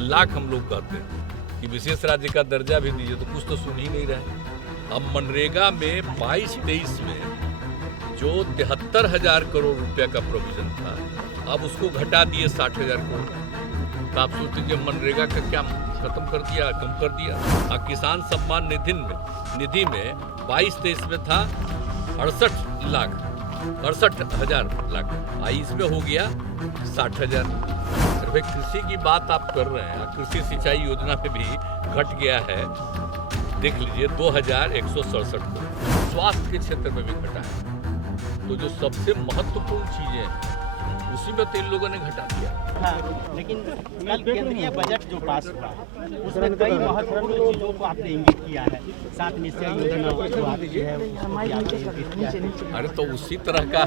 लाख हम लोग कहते हैं कि विशेष राज्य का दर्जा भी दीजिए, तो कुछ तो सुन ही नहीं रहे। अब मनरेगा में 22-23 में जो 73,000 करोड़ रुपया का प्रोविजन था, अब उसको घटा दिए 60,000 करोड़। तो आप सोचते कीजिए मनरेगा का क्या खत्म कर दिया, कम कर दिया। और किसान सम्मान निधि में 22-23 में था 68,000 लाख, इसमें हो गया 60,000। भाई कृषि की बात आप कर रहे हैं, कृषि सिंचाई योजना में भी घट गया है, देख लीजिए 2,167 करोड़। स्वास्थ्य के क्षेत्र में भी घटा है। तो जो सबसे महत्वपूर्ण चीजें हैं उसी में तो इन लोगों ने घटा दिया। हाँ, लेकिन कल केंद्रीय बजट जो पास हुआ उसमें कई महत्वपूर्ण चीजों को आपने इंगित किया है। 7 निश्चय योजना जो आपकी है अरे तो उसी तरह का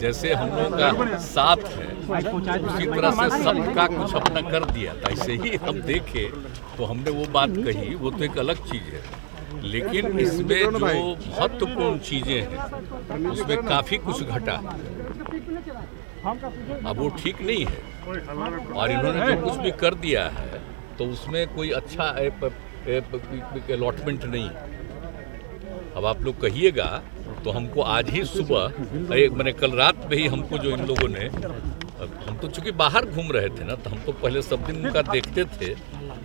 जैसे हम लोग का साथ है, उसी तरह से सबका कुछ अपना कर दिया था। ऐसे ही हम देखे तो हमने वो बात कही, वो तो एक अलग चीज है, लेकिन इसमें जो महत्वपूर्ण चीजें हैं उसमें काफी कुछ घटा। अब वो ठीक नहीं है, और इन्होंने जो कुछ भी कर दिया है तो उसमें कोई अच्छा अलॉटमेंट नहीं है। अब आप लोग कहिएगा तो हमको आज ही सुबह, मैंने कल रात में ही हमको जो इन लोगों ने, हम तो चूंकि बाहर घूम रहे थे ना, तो हम तो पहले सब दिन उनका देखते थे,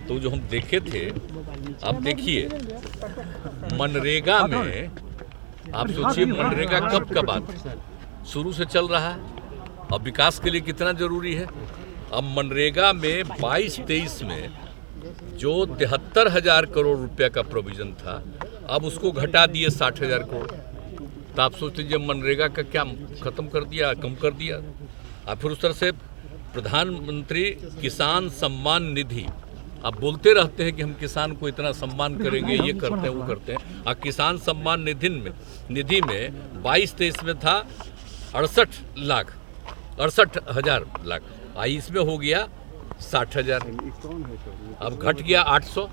तो जो हम देखे थे, अब देखिए मनरेगा में, आप सोचिए मनरेगा कब का बात शुरू से चल रहा है, अब विकास के लिए कितना जरूरी है। अब मनरेगा में 22-23 में जो 73,000 करोड़ रुपया का प्रोविजन था, अब उसको घटा दिए 60,000 करोड़। तो आप सोच लीजिए मनरेगा का क्या खत्म कर दिया, कम कर दिया। और फिर उस तरह से प्रधानमंत्री किसान सम्मान निधि, आप बोलते रहते हैं कि हम किसान को इतना सम्मान करेंगे, ये करते हैं वो करते हैं। और किसान सम्मान निधि में 22-23 में था 68,000 लाख, इसमें हो गया 60,000। अब घट गया 800,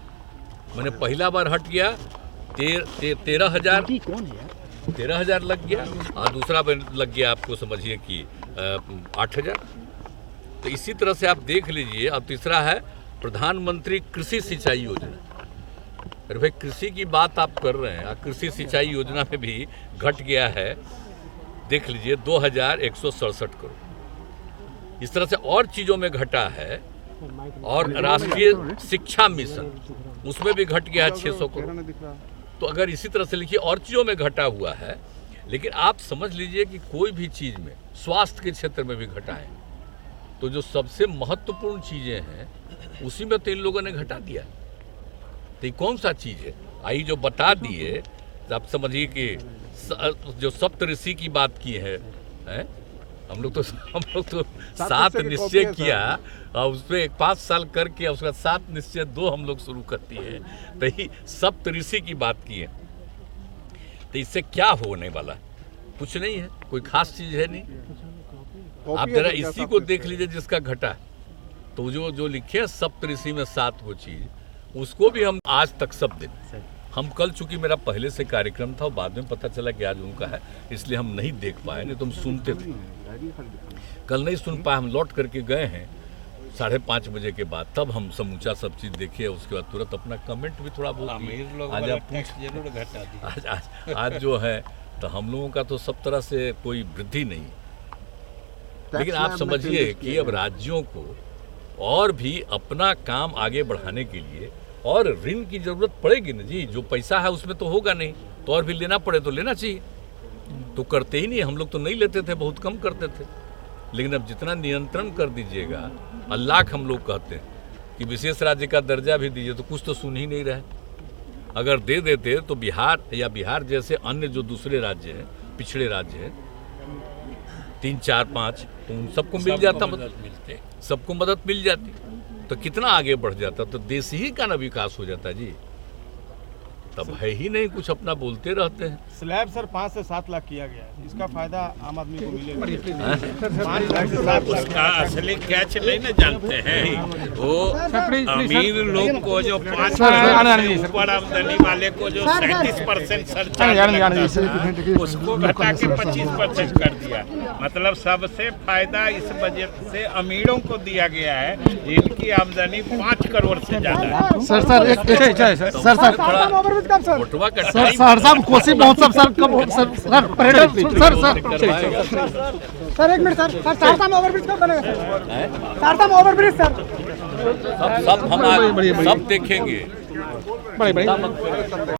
मैंने पहला बार हट गया 13,000 लग गया, और दूसरा लग गया आपको समझिए कि 8,000। तो इसी तरह से आप देख लीजिए। अब तीसरा है प्रधानमंत्री कृषि सिंचाई योजना। अरे भाई कृषि की बात आप कर रहे हैं, कृषि सिंचाई योजना में भी घट गया है, देख लीजिए 2,167 करोड़। इस तरह से और चीज़ों में घटा है, और राष्ट्रीय शिक्षा मिशन उसमें भी घट गया है 600 करोड़। तो अगर इसी तरह से लिखिए और चीज़ों में घटा हुआ है, लेकिन आप समझ लीजिए कि कोई भी चीज़ में, स्वास्थ्य के क्षेत्र में भी घटा है, तो जो सबसे महत्वपूर्ण चीज़ें हैं उसी में तो इन लोगों ने घटा दिया। तो ये कौन सा चीज़ है, आई जो बता दिए, आप समझिए कि जो सप्तऋषि की बात की है, हम लोग तो 7 निश्चय किया, और उसमें 5 साल करके उसका 7 निश्चय 2 हम लोग शुरू करती है, तो ही सप्तऋषि की बात की है। तो इससे क्या होने वाला, कुछ नहीं है, कोई खास चीज है नहीं। आप जरा इसी को देख लीजिए जिसका घटा, तो जो लिखे हैं सप्तऋषि में 7 वो चीज, उसको भी हम आज तक सब दिन, हम कल चूंकि मेरा पहले से कार्यक्रम था, बाद में पता चला कि आज उनका है, इसलिए हम नहीं देख पाए, नहीं तो हम सुनते थे। कल नहीं सुन पाए, हम लौट करके गए हैं 5:30 बजे के बाद, तब हम समूचा सब चीज़ देखे, उसके बाद तुरंत अपना कमेंट भी थोड़ा बहुत आज आप पूछ, आज जो है तो हम लोगों का तो सब तरह से कोई वृद्धि नहीं, लेकिन आप समझिए कि अब राज्यों को और भी अपना काम आगे बढ़ाने के लिए और ऋण की जरूरत पड़ेगी ना जी। जो पैसा है उसमें तो होगा नहीं, तो और भी लेना पड़े तो लेना चाहिए, तो करते ही नहीं। हम लोग तो नहीं लेते थे, बहुत कम करते थे, लेकिन अब जितना नियंत्रण कर दीजिएगा, लाख हम लोग कहते हैं कि विशेष राज्य का दर्जा भी दीजिए, तो कुछ तो सुन ही नहीं रहे। अगर दे देते तो बिहार जैसे अन्य जो दूसरे राज्य हैं, पिछड़े राज्य हैं 3, 4, 5, तो उन सबको मिल जाता, सबको मदद मिल जाती, तो कितना आगे बढ़ जाता, तो देश ही का ना विकास हो जाता जी। तब है ही नहीं कुछ, अपना बोलते रहते हैं। स्लैब सर 5 से 7 लाख किया गया है, इसका फायदा आम आदमी को मिलेगा। 5 लाख से 7 लाख उसका असली कैच नहीं ना जानते हैं। वो अमीर लोग को जो 5 ऊपर आमदनी वाले को जो 37% सरचार्ज लगता था, उसको घटा के 25% कर दिया। मतलब सबसे फायदा इस बजट से अमीरों को दिया गया है, जिनकी आमदनी 5 करोड़ से ज्यादा है। वोटवा का सर साहब कोसी महोत्सव सर कब सर पर्यटन सर एक मिनट सर सहरसा में ओवरब्रिज कब बनेगा सर? सहरसा में ओवरब्रिज सर सब हम सब देखेंगे।